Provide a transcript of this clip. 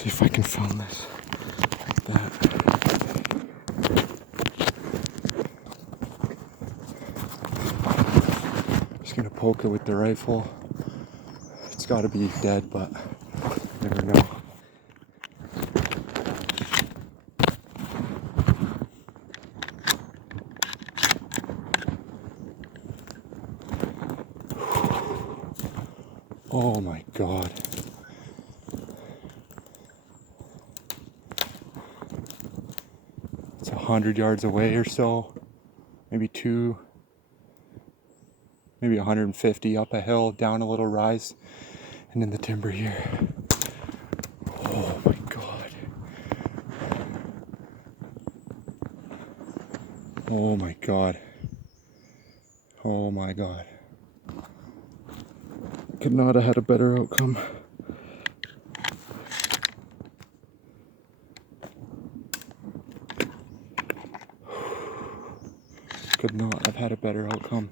See if I can film this like that. Just gonna poke it with the rifle. It's gotta be dead, but never know. Oh my God. It's 100 yards away or so, maybe maybe 150 up a hill, down a little rise, and in the timber here. Oh my God. Oh my God. Oh my God. Could not have had a better outcome. Could not have had a better outcome.